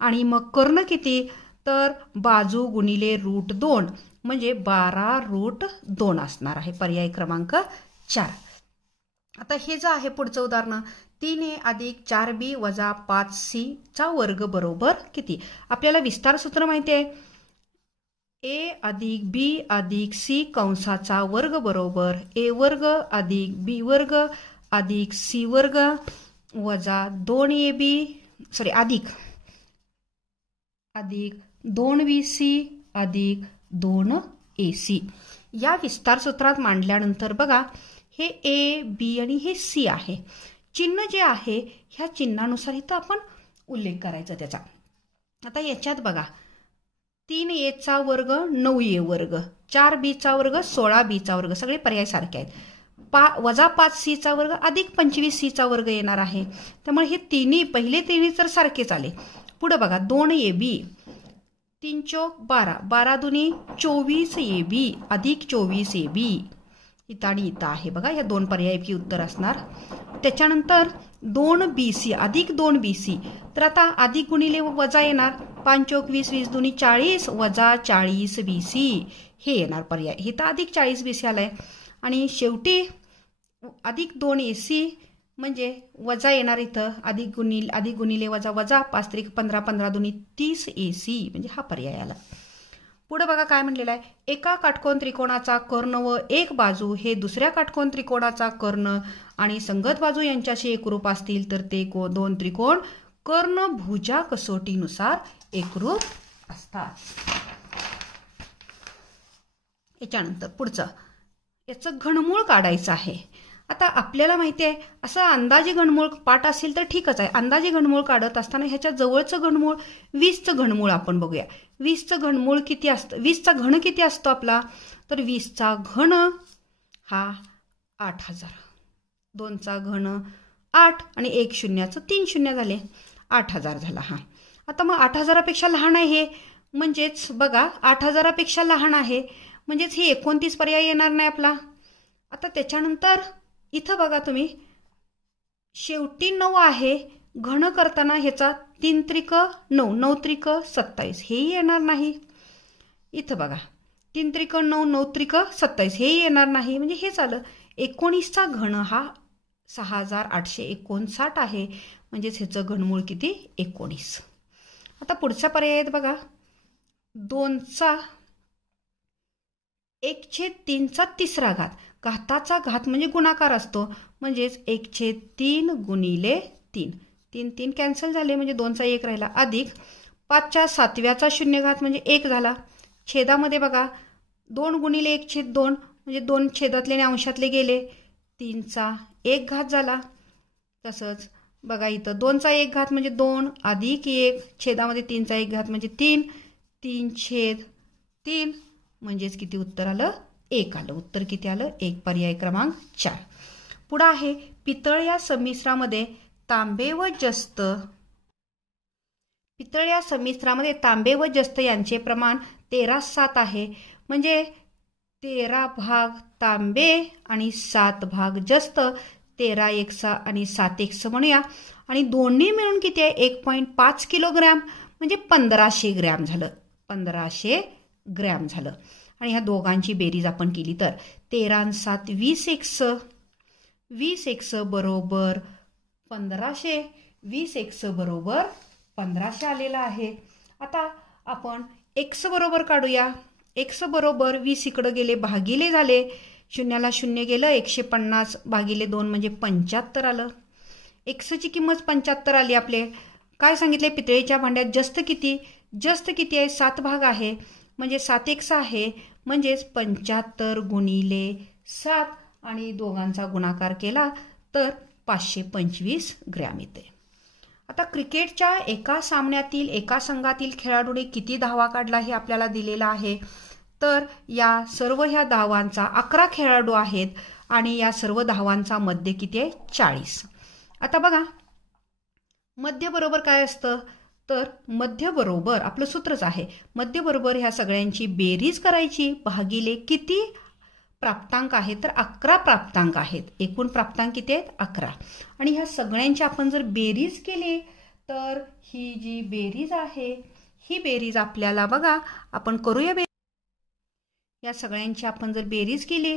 आणि मग कर्ण किती, तर बाजू गुणिले √2 म्हणजे 12√2 असणार आहे. पर्याय क्रमांक 4. आता हे जे आहे पुढचं उदाहरण, 3a + 4b - 5c चा वर्ग बरोबर किती. आपल्याला विस्तार सूत्र माहिती आहे, a + b + c कंसाचा वर्ग बरोबर a वर्ग + b वर्ग + c वर्ग वजा 2ab अधिक 2bc अधिक 2ac. या विस्तार सूत्रात मांडल्यानंतर बघा हे a, b आणि हे c आहे. चिन्ह जे आहे ह्या चिन्हानुसार इथं आपण उल्लेख करायचा त्याचा. आता याच्यात बघा 3a चा वर्ग 9a वर्ग, 4b चा वर्ग 16b चा वर्ग, सगळे पर्याय सारखे आहेत. वजा 5c चा वर्ग अधिक 25c चा वर्ग येणार आहे. त्यामुळे हे पहिले तिन्ही तर सारखेच आले. पुढे बघा 2ab 3 चौक 12, 12 दुनी 24ab अधिक 24ab इथं आणि इथं आहे बघा. या 2 पर्यायपैकी उत्तर असणार. त्याच्यानंतर 2bc अधिक 2bc, तर आता अधिक गुणिले वजा येणार, 5 चौक 20, 20 दुनी 40 वजा 40bc हे येणार पर्याय. हे तर अधिक 40bc आलाय. आणि शेवटी अधिक 2ac म्हणजे वजा येणार इथं, अधिक गुणिले वजा वजा 5 त्रिक 15, 15 दुनी 30ac म्हणजे हा पर्याय आला. पुढे बघा काय म्हणलेलं आहे, एका काटकोन त्रिकोणाचा कर्ण व एक बाजू हे दुसऱ्या काटकोन त्रिकोणाचा कर्ण आणि संगत बाजू यांच्याशी एकरूप असतील तर ते 2 त्रिकोण कर्ण भुजा कसोटीनुसार एकरूप असतात. याच्यानंतर पुढचं याचं घनमूळ काढायचं आहे. आता आपल्याला माहिती आहे असं अंदाजे घनमूळ पाठ असेल तर ठीकच आहे. अंदाजे घनमूळ काढत असताना ह्याच्या जवळचं घनमूळ 20चं घनमूळ आपण बघूया. 20चं घनमूळ किती असतं, 20चा घन किती असतो आपला, तर 20चा घन हा 8000, 2चा घन 8 आणि 1 शून्याचं 3 शून्य झाले, 8000 झाला. हा आता मग 8000पेक्षा लहान आहे हे, म्हणजेच बघा 8000पेक्षा लहान आहे म्हणजेच हे 29 पर्याय येणार नाही आपला. आता त्याच्यानंतर इथं बघा तुम्ही शेवटी 9 आहे, घन करताना ह्याचा 3 त्रिक 9, 9 त्रिक 27 हेही येणार नाही. इथं बघा 3 त्रिक 9, 9 त्रिक 27 हेही येणार नाही, म्हणजे हे झालं. 19चा घन हा 6859 आहे, म्हणजेच ह्याचं घनमूळ किती 19. आता पुढचा पर्याय आहेत बघा 2चा 1/3चा तिसरा घात, घाताचा घात म्हणजे गुणाकार असतो, म्हणजेच 1/3 गुणिले 3, 3 3 कॅन्सल झाले म्हणजे 2चा 1 राहिला, अधिक 5च्या 7व्याचा शून्य घात म्हणजे 1 झाला. छेदामध्ये बघा 2 गुणिले 1/2 म्हणजे 2 छेदातले आणि अंशातले गेले, 3चा 1 घात झाला. तसंच बघा इथं 2चा 1 घात म्हणजे 2 अधिक 1 छेदामध्ये 3चा 1 घात म्हणजे 3, 3/3 म्हणजेच किती उत्तर आलं 1 आलं. उत्तर किती आलं 1, पर्याय क्रमांक 4. पुढे आहे पितळ या संमिश्रामध्ये तांबे व जस्त पितळ या संमिश्रामध्ये तांबे व जस्त यांचे प्रमाण 13:7 आहे. म्हणजे 13 भाग तांबे आणि 7 भाग जस्त, 13x आणि 7x म्हणूया. आणि दोन्ही मिळून किती आहे? 1.5 किलोग्रॅम, म्हणजे 1500 ग्रॅम झालं. 1500 ग्रॅम झालं. आणि ह्या दोघांची बेरीज आपण केली तर 13 आणि 7 20x, 20x बरोबर 1500, 20x बरोबर 1500 आलेला आहे. आता आपण x बरोबर काढूया. x बरोबर 20 इकडे गेले भागिले झाले, शून्याला शून्य गेलं, 150 भागिले 2 म्हणजे 75 आलं. एक्सची किंमत 75 आली. आपले काय सांगितले? पितळेच्या भांड्यात जस्त किती? जस्त किती आहे? 7 भाग आहे, म्हणजे 7x आहे. म्हणजेच 75 गुणिले 7 आणि दोघांचा गुणाकार केला तर 525 ग्रॅम येते. आता क्रिकेटच्या एका सामन्यातील एका संघातील खेळाडूने किती धावा काढला हे आपल्याला दिलेलं आहे. तर या सर्व ह्या धावांचा 11 खेळाडू आहेत आणि या सर्व धावांचा मध्य किती आहे? 40. आता बघा, मध्य बरोबर काय असतं? तर मध्य बरोबर आपलं सूत्रच आहे. मध्य बरोबर ह्या सगळ्यांची बेरीज करायची भागिले किती प्राप्तांक आहेत? तर 11 प्राप्तांक आहेत. एकूण प्राप्तांक किती आहेत? 11. आणि ह्या सगळ्यांची आपण जर बेरीज केली तर ही जी बेरीज आहे ही बेरीज आपल्याला बघा आपण करूया. या सगळ्यांची आपण जर बेरीज केली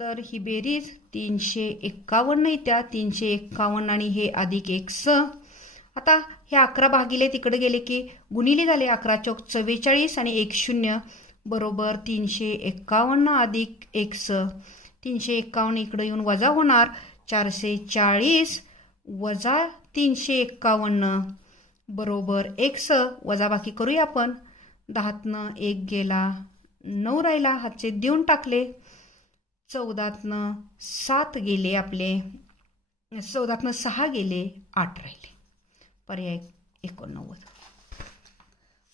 तर ही बेरीज 351 येत्या. 351 आणि हे अधिक x. आता हे 11 भागिले तिकडे गेले की गुणिले झाले. 11 चौक 44 आणि 1 0 बरोबर 351 अधिक x. 351 इकडे येऊन वजा होणार. 440 वजा 351 बरोबर x. वजा बाकी करूया आपण. 10तनं 1 गेला, 9 राहिला, हातचे देऊन टाकले. 14तनं 7 गेले आपले, 14तनं 6 गेले, 8 राहिले. पर्याय 89.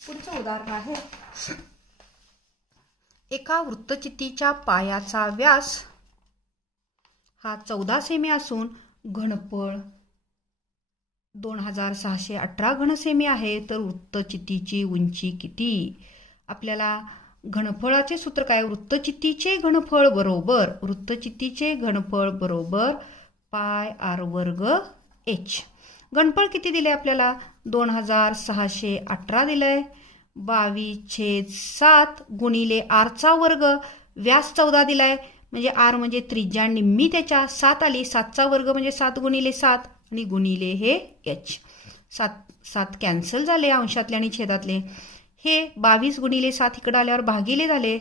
पुढचं उदाहरण आहे. एका वृत्तचित्तीच्या पायाचा व्यास हा 14 सेमी असून घनफळ 2618 घनसेमी आहे. तर वृत्तचित्तीची उंची किती? आपल्याला घनफळाचे सूत्र काय? वृत्तचित्तीचे घनफळ बरोबर पाय r वर्ग h. घनफळ किती दिले आपल्याला? 2618 दिलंय. 22/7 गुणिले r चा वर्ग. व्यास 14 दिलाय, म्हणजे r म्हणजे त्रिज्या निम्मी त्याच्या 7 आली. 7 चा वर्ग म्हणजे 7 गुणिले 7 आणि गुणिले हे h. 7 कॅन्सल झाले अंशातले आणि छेदातले. हे 22 गुणिले 7 इकडे आल्यावर भागिले झाले.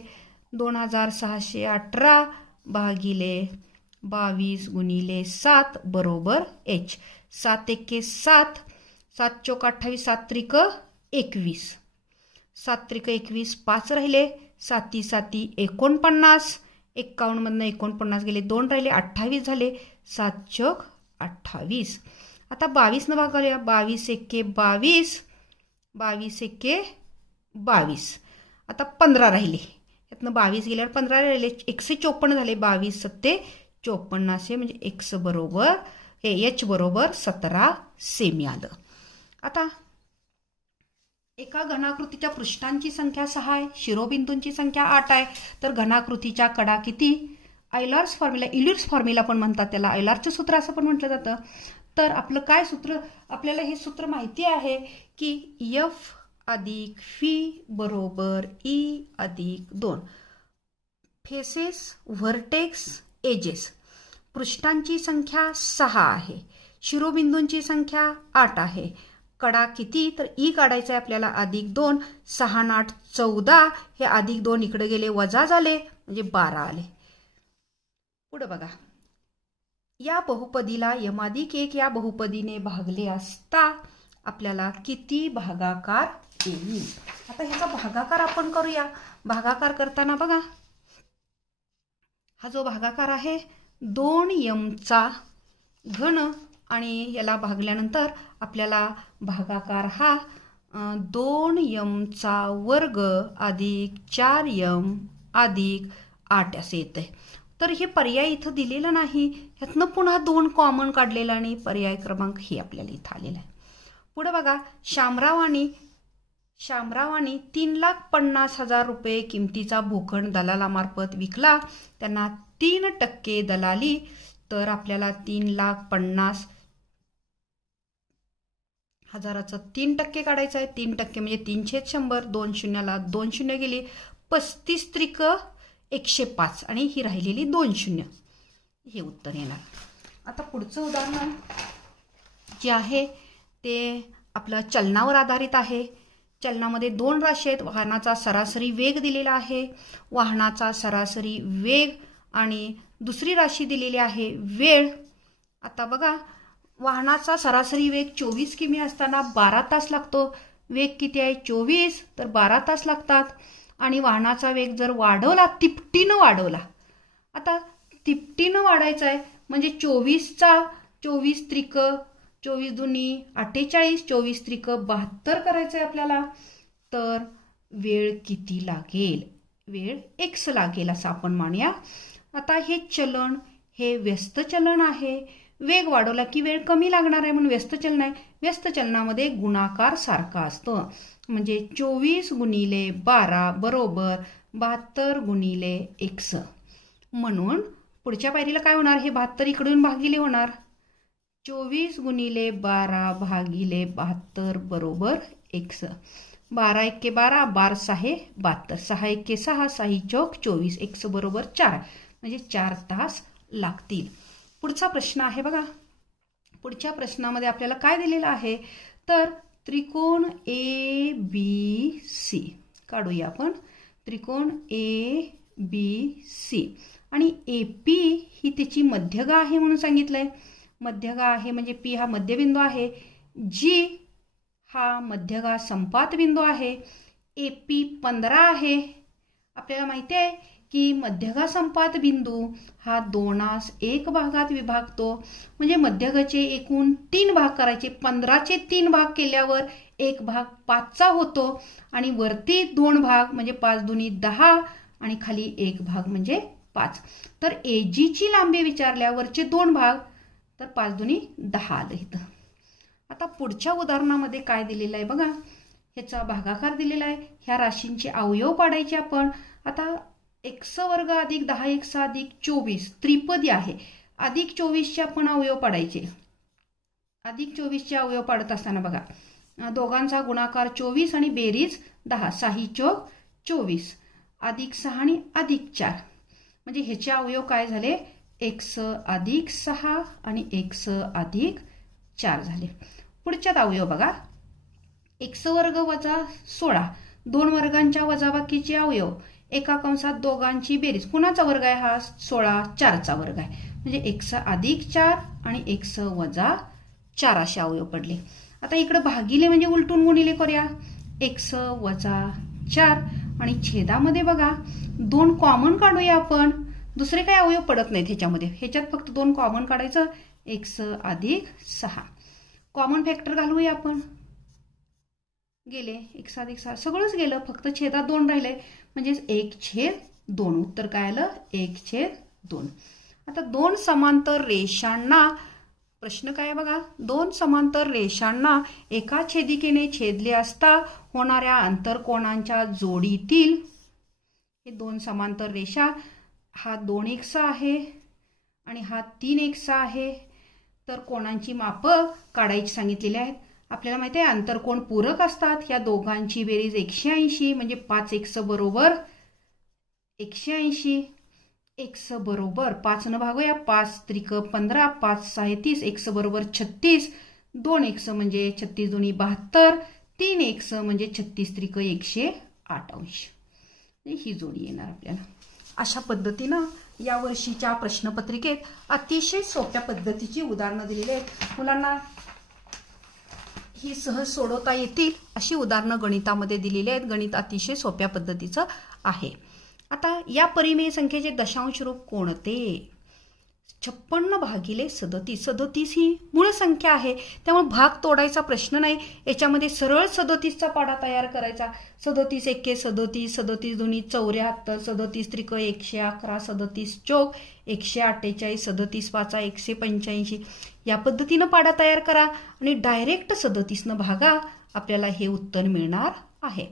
2618 भागिले 22 गुणिले 7 बरोबर h. 7 एके 7, 7 चौक 28, 7 त्रिक 21, 7 त्रिक 21, 5 राहिले. 7 7 49, 51 मधनं 49 गेले, 2 राहिले, 28 झाले. 7 चौक 28. आता 22 न भागाया. 22 एके 22, 22 एके 22. आता 15 राहिले. यातनं 22 गेल्यावर 15 राहिले. 154 झाले. 22 7 54 असे, म्हणजे x बरोबर h बरोबर 17 सेमी आलं. आता एका घनाकृतीच्या पृष्ठांची संख्या 6 आहे, शिरोबिंदूंची संख्या 8 आहे. तर घनाकृतीच्या कडा किती? आयलर्स फॉर्म्युला पण म्हणतात त्याला. आयलरचं सूत्र असं पण म्हटलं जातं. तर आपलं काय सूत्र? आपल्याला हे सूत्र माहिती आहे की F अधिक फी बरोबर E अधिक 2. Faces, vertex, edges. पृष्ठांची संख्या 6 आहे, शिरोबिंदूंची संख्या 8 आहे. कडा किती? तर ई काढायचा आहे आपल्याला. अधिक 2, 6 आणि 8 14. हे अधिक 2 इकडे गेले, वजा झाले, म्हणजे 12 आले. पुढे बघा. या बहुपदीला m+1 या बहुपदीने भागले असता आपल्याला किती भागाकार येईल? आता ह्याचा भागाकार आपण करूया. भागाकार करताना बघा, हा जो भागाकार आहे 2m घन आणि याला भागल्यानंतर आपल्याला भागाकार हा 2m² अधिक 4m अधिक 8 असे येते. तर हे पर्याय इथं दिलेलं नाही. ह्यातनं पुन्हा 2 कॉमन काढलेला आणि पर्याय क्रमांक हे आपल्याला इथं आलेला आहे. पुढे बघा, शामरावांनी 3,50,000 रुपये किमतीचा भूखंड दलालामार्फत विकला. त्यांना 3% दलाली, तर आपल्याला 3,50,000चं 3% काढायचं आहे. 3% म्हणजे 3/100, 2 शून्याला 2 शून्य गेली, 35 त्रिक 105 आणि ही राहिलेली 2 शून्य, हे उत्तर येणार. आता पुढचं उदाहरण जे आहे ते आपलं चलनावर आधारित आहे. चलनामध्ये 2 राशी आहेत. वाहनाचा सरासरी वेग दिलेला आहे, वाहनाचा सरासरी वेग, आणि दुसरी राशी दिलेली आहे वेळ. आता बघा, वाहनाचा सरासरी वेग 24 किमी असताना 12 तास लागतो. वेग किती आहे? 24, तर 12 तास लागतात. आणि वाहनाचा वेग जर वाढवला, तिपटीनं वाढवला, आता तिपटीनं वाढायचा आहे म्हणजे 24 त्रिक 24 दुनी 48, 24 त्रिक 72 करायचं आहे आपल्याला. तर वेळ किती लागेल? वेळ x लागेल असं आपण मानूया. आता हे चलन हे व्यस्त चलन आहे. वेग वाढवला की वेळ कमी लागणार आहे म्हणून व्यस्त चलन आहे. व्यस्त चलनामध्ये गुणाकार सारखा असतो, म्हणजे 24 गुणिले 12 बरोबर 72 गुणिले x. म्हणून पुढच्या पायरीला काय होणार? हे 72 इकडून भागिले होणार. 24 गुणिले 12 भागिले 72 बरोबर x. 12 एके 12, 12 6 72, 6 एके 6, 6 चौक 24, x बरोबर 4, म्हणजे 4 तास लागतील. पुढचा प्रश्न आहे बघा. पुढच्या प्रश्नामध्ये आपल्याला काय दिलेलं आहे? तर त्रिकोण ABC काढूया आपण. त्रिकोण ABC आणि AP ही त्याची मध्यगा आहे म्हणून सांगितलंय. मध्यगा आहे म्हणजे P हा मध्यबिंदू आहे, G हा मध्यगा संपात बिंदू आहे, AP 15 आहे. आपल्याला माहिती आहे की मध्यगा संपात बिंदू हा 2 1 भागात विभागतो, म्हणजे मध्यगाचे एकूण 3 भाग करायचे. 15चे 3 भाग केल्यावर 1 भाग 5चा होतो, आणि वरती 2 भाग म्हणजे 5 दुनी 10 आणि खाली 1 भाग म्हणजे 5. तर AGची लांबी विचारल्यावरचे 2 भाग, तर 5 दुनी 10 आलं इथं. आता पुढच्या उदाहरणामध्ये काय दिलेलं आहे बघा. ह्याचा भागाकार दिलेला आहे. ह्या राशींचे अवयव पाडायचे आपण. आता x वर्ग अधिक 10x अधिक 24 त्रिपदी आहे. अधिक 24चे आपण अवयव पाडायचे. अधिक 24चे अवयव पाडत असताना बघा, दोघांचा गुणाकार 24 आणि बेरीज 10, 6 चौक 24, अधिक 6 आणि अधिक 4, म्हणजे ह्याचे अवयव काय झाले? x अधिक 6 आणि x अधिक 4 झाले. पुढच्यात अवयव बघा. x वर्ग वजा 16, 2 वर्गांच्या वजाबाकीचे अवयव, एका कंसात दोघांची बेरीज. कुणाचा वर्ग आहे हा? 16, 4चा वर्ग आहे, म्हणजे x अधिक 4 आणि x वजा 4 असे अवयव पडले. आता इकडे भागिले म्हणजे उलटून गुणिले करूया. x वजा 4 आणि छेदामध्ये बघा 2 कॉमन काढूया आपण. दुसरे काही अवयव पडत नाहीत ह्याच्यामध्ये, ह्याच्यात फक्त 2 कॉमन काढायचं. x अधिक 6 कॉमन फॅक्टर घालूया आपण. गेले x अधिक 6 सगळंच गेलं, फक्त छेदात 2 राहिले, म्हणजे 1/2. उत्तर काय आलं? 1/2. आता 2 समांतर रेषांना, प्रश्न काय बघा, 2 समांतर रेषांना एका छेदिकेने छेदले असता होणाऱ्या आंतरकोनांच्या जोडीतील हे 2 समांतर रेषा, हा 2x आहे आणि हा 3x आहे. तर कोणांची मापं काढायची सांगितलेली आहेत. आपल्याला माहिती आहे आंतरकोन पूरक असतात. ह्या दोघांची बेरीज 180, म्हणजे 5x बरोबर 180. x बरोबर 5 न भागूया. 5 त्रिक 15, 5 6 30, x बरोबर 36, 2x म्हणजे 36 दुनी 72, 3x म्हणजे 36 त्रिक 108 अंश. ही जोडी येणार आपल्याला. अशा पद्धतीनं या वर्षीच्या प्रश्नपत्रिकेत अतिशय सोप्या पद्धतीची उदाहरणं दिलेली आहेत. मुलांना ही सहज सोडवता येतील अशी उदाहरणं गणितामध्ये दिलेली आहेत. गणित अतिशय सोप्या पद्धतीचं आहे. आता या परिमेय संख्येचे दशांश रूप कोणते? 56 भागिले 37. 37 ही मूळ संख्या आहे, त्यामुळे भाग तोडायचा प्रश्न नाही. याच्यामध्ये सरळ 37चा पाढा तयार करायचा. 37 एके 37, 37 दोन्ही 74, 37 त्रिक 111, 37 चौक 148, 37 पाचा 185. या पद्धतीनं पाढा तयार करा आणि डायरेक्ट 37 भागा. आपल्याला हे उत्तर मिळणार आहे.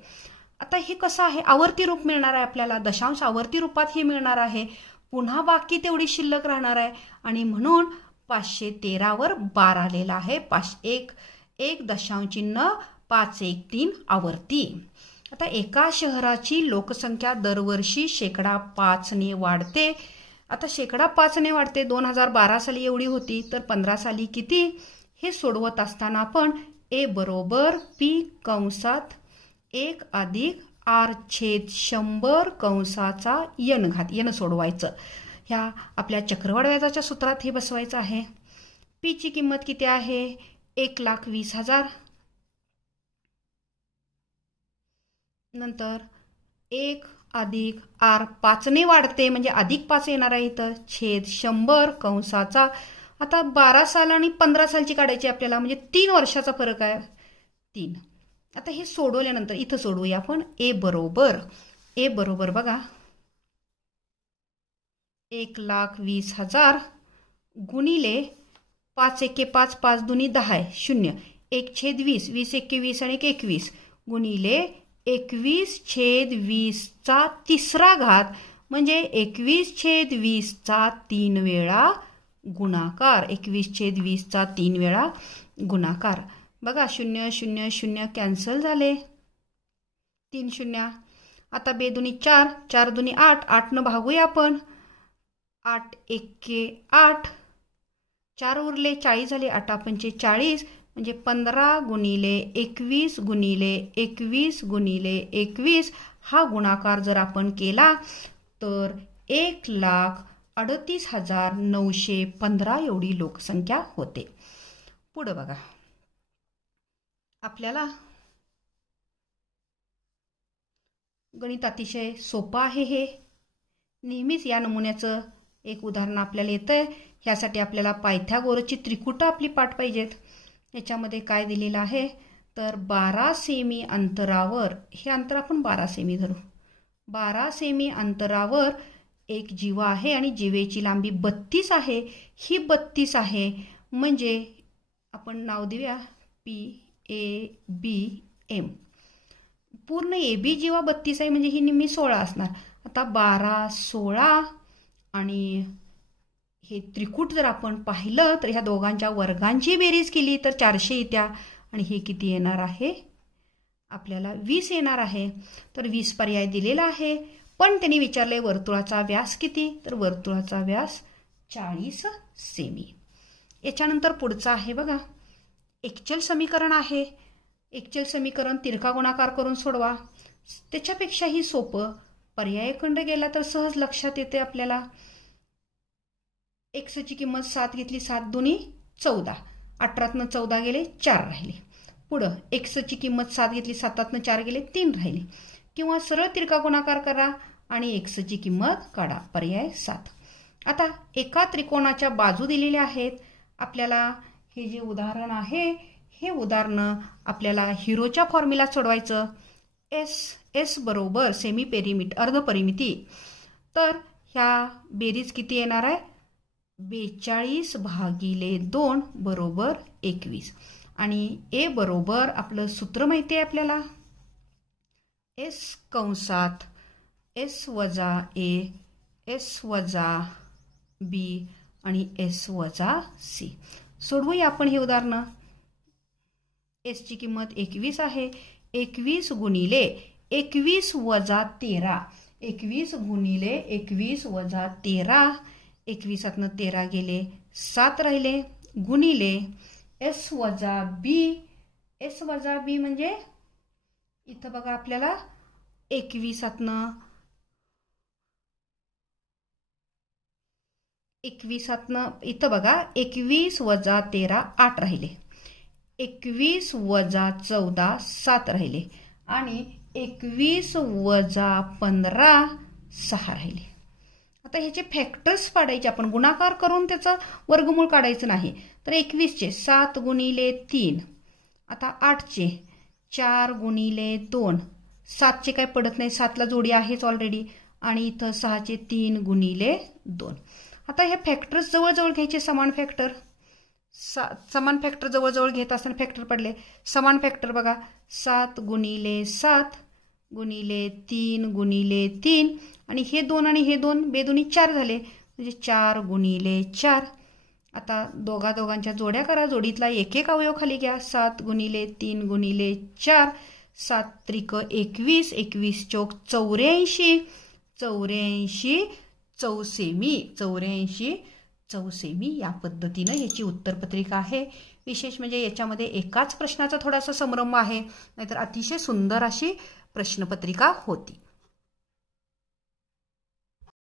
आता हे कसं आहे, आवर्ती रूप मिळणार आहे आपल्याला, दशांश आवर्ती रूपात हे मिळणार आहे. पुन्हा बाकी तेवढी शिल्लक राहणार आहे आणि म्हणून 513 वर 12 आलेला आहे. 1.513 आवर्ती. आता एका शहराची लोकसंख्या दरवर्षी 5% ने वाढते. आता 5% ने वाढते. 2012 साली एवढी होती, तर 15 साली किती, हे सोडवत असताना आपण ए बरोबर पी कंसात 1 अधिक r/100 कंसाचा n घात, n सोडवायचं. ह्या आपल्या चक्रवाढ व्याजाच्या सूत्रात हे बसवायचं आहे. पी ची किंमत किती आहे, 1,20,000. नंतर 1 अधिक r 5 ने वाढते म्हणजे अधिक 5 येणार आहे इथं, छेद 100 कंसाचा. आता 12 साल आणि 15 सालची काढायची आपल्याला, म्हणजे 3 वर्षाचा फरक आहे, 3. आता हे सोडवल्यानंतर इथं सोडवूया आपण. ए बरोबर बघा 1,20,000 गुणिले 5 एके 5, 5 दुनी 10, 0, 1/20, 20 एके 20 आणि 21 गुणिले 21/20चा 3रा घात म्हणजे 21/20चा 3 वेळा गुणाकार. 21/20चा 3 वेळा गुणाकार. बघा 0 0 0 कॅन्सल झाले, 3 0. आता बेदुनी 4, 4 दुनी 8, 8 न भागूया आपण. 8 एके 8, 4 उरले 40 झाले, 8 पंचे 40 म्हणजे 15 गुणिले 21 गुणिले 21 गुणिले 21. हा गुणाकार जर आपण केला तर 1,38,915 एवढी लोकसंख्या होते. पुढे बघा, आपल्याला गणित अतिशय सोपं आहे. हे नेहमीच या नमुन्याचं एक उदाहरण आपल्याला येतंय. ह्यासाठी आपल्याला पायथागोरसची त्रिकुटा आपली पाठ पाहिजेत. याच्यामध्ये काय दिलेलं आहे तर 12 सेमी अंतरावर, हे अंतर आपण 12 सेमी धरू, 12 सेमी अंतरावर एक जीवा आहे आणि जीवेची लांबी 32 आहे. ही 32 आहे म्हणजे आपण नाव देऊया PABM. पूर्ण AB जीवा 32 आहे म्हणजे ही निम्मी 16 असणार. आता 12 16 आणि हे त्रिकूट जर आपण पाहिलं तर ह्या दोघांच्या वर्गांची बेरीज केली तर 400 येत्या आणि हे किती येणार आहे आपल्याला 20 येणार आहे. तर 20 पर्याय दिलेला आहे. पण त्यांनी विचारले वर्तुळाचा व्यास किती, तर वर्तुळाचा व्यास 40 सेमी. याच्यानंतर पुढचं आहे बघा, एकचल समीकरण आहे. एकचल समीकरण तिरका गुणाकार करून सोडवा. त्याच्यापेक्षाही सोपं पर्याय खंड गेला तर सहज लक्षात येते आपल्याला. x ची किंमत 7 घेतली, 7 दुनी 14, 18तनं 14 गेले 4 राहिले. पुढं x ची किंमत 7 घेतली, 7तनं 4 गेले 3 राहिले. किंवा सरळ तिरका गुणाकार करा आणि x ची किंमत काढा, पर्याय 7. आता एका त्रिकोणाच्या बाजू दिलेल्या आहेत. आपल्याला हे जे उदाहरण आहे हे उदाहरण आपल्याला हिरोच्या फॉर्म्युला सोडवायचं. S बरोबर सेमी पेरिमीटर अर्धपरिमिती. तर ह्या बेरीज किती येणार आहे 42/2 बरोबर 21. आणि A बरोबर आपलं सूत्र माहिती आहे आपल्याला, S कंसात S वजा A, S वजा B आणि S वजा C. सोडवूया आपण हे उदाहरण. S ची किंमत 21 आहे. 21 गुणिले 21 वजा 13, 21 गुणिले 21 वजा 13, 21तनं 13 गेले 7 राहिले गुणिले S वजा B. S वजा B म्हणजे इथं बघा आपल्याला 21तनं इथं बघा 21 वजा 13 8 राहिले, 21 वजा 14 7 राहिले आणि 21 वजा 15 6 राहिले. आता ह्याचे फॅक्टर्स पाडायचे, आपण गुणाकार करून त्याचं वर्गमूळ काढायचं नाही. तर 21चे 7 गुणिले 3, आता 8चे 4 गुणिले 2, 7चे काय पडत नाही, 7ला जोडी आहेच ऑलरेडी, आणि इथं 6चे 3 गुणिले 2. आता हे फॅक्टर्स जवळजवळ घ्यायचे, समान फॅक्टर. समान फॅक्टर जवळजवळ घेत असताना फॅक्टर पडले. समान फॅक्टर बघा, 7 गुणिले 7 गुणिले 3 गुणिले 3, आणि हे 2 आणि हे 2 बेदोनी 4 झाले, म्हणजे 4 गुणिले 4. आता दोघांच्या जोड्या करा, जोडीतला एक एक अवयव खाली घ्या. 7 गुणिले 3 गुणिले 4, 7 त्रिक 21, 21 चौक 84, 84 चौसेमी, 84 चौसेमी. या पद्धतीनं याची उत्तरपत्रिका आहे. विशेष म्हणजे याच्यामध्ये एकाच प्रश्नाचा थोडासा संभ्रम आहे, नाहीतर अतिशय सुंदर अशी प्रश्नपत्रिका होती.